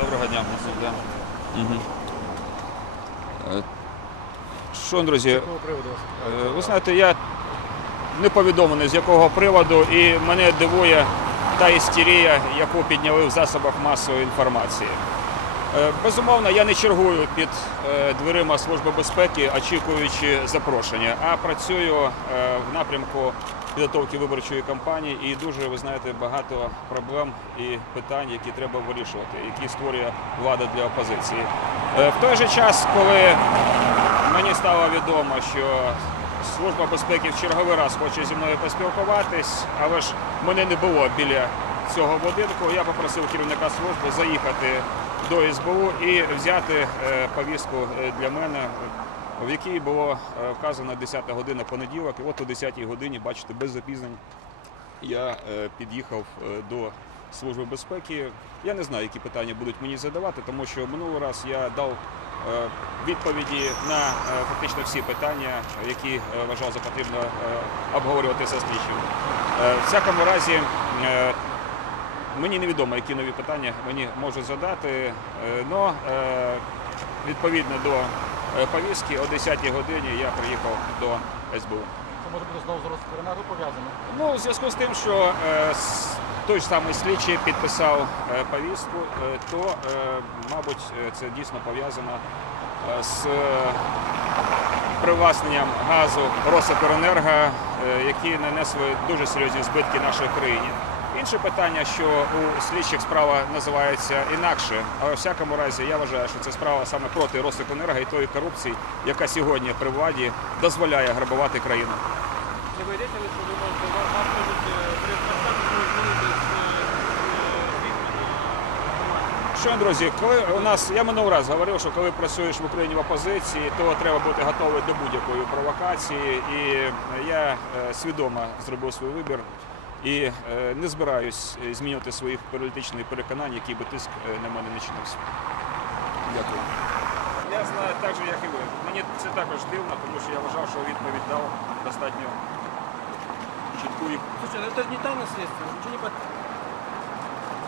Доброго дня, Мазур. Угу. Що, друзі, Якого приводу вас? е, ви знаєте, я не повідомлений з якого приводу, і мене дивує та істерія, яку підняли в засобах масової інформації. Е, Безумовно, я не чергую під е, дверима Служби безпеки, очікуючи запрошення, а працюю е, в напрямку підготовки виборчої кампанії і дуже, ви знаєте, багато проблем і питань, які треба вирішувати, які створює влада для опозиції. В той же час, коли мені стало відомо, що Служба безпеки в черговий раз хоче зі мною поспілкуватись, але ж мене не було біля цього будинку. Я попросив керівника служби заїхати до СБУ і взяти е, повістку е, для мене, в якій було е, вказано 10 година понеділок. І от о 10 годині, бачите, без запізнень я під'їхав до Служби безпеки. Я не знаю, які питання будуть мені задавати, тому що минулий раз я дав відповіді на фактично всі питання, які вважав за потрібно обговорювати. Е, В всякому разі, мені невідомо, які нові питання мені можуть задати, але відповідно до е, повістки о 10-й годині я приїхав до СБУ. Це може бути знову з розкоренеру пов'язано. Ну, у зв'язку з тим, що е, той ж самий слідчий підписав е, повістку, е, то, е, мабуть, е, це дійсно пов'язано е, з е, привласненням газу Росокоронерго, е, які нанесли дуже серйозні збитки нашій країні. Інше питання, що у слідчих справа називається інакше, але в всякому разі я вважаю, що це справа саме проти Росоконерго і тої корупції, яка сьогодні при владі дозволяє грабувати країну. Не ви йдете що ви можете вас розпочатку змінити Що, друзі, коли у нас я минулий раз говорив, що коли працюєш в Україні в опозиції, то треба бути готовий до будь-якої провокації. І я е, свідомо зробив свій вибір і е, не збираюсь е, змінювати своїх політичних переконань, які би тиск е, на мене не чинився. Дякую. Я знаю так же, як і ви. Мені це також дивно, тому що я вважав, що відповідь дав достатньо чітку і Слушай, ну это же не тайна следствия, нічого не под...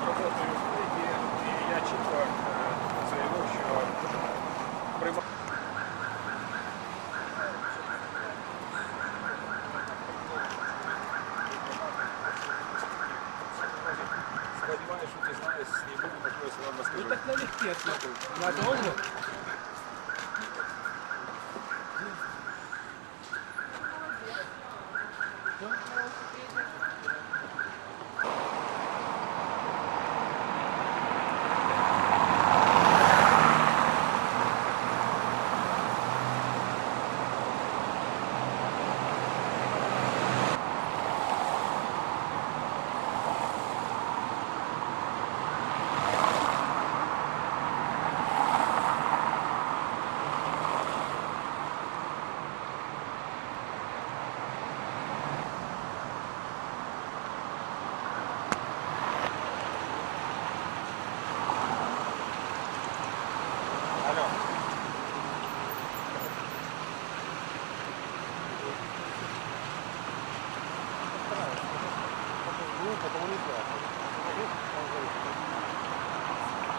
роботою і, і я чітко е, заявив, що приймав. Сподіваюся, що дізнаюсь і буду можливість так налегке ответил. Надолго?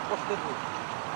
после двух.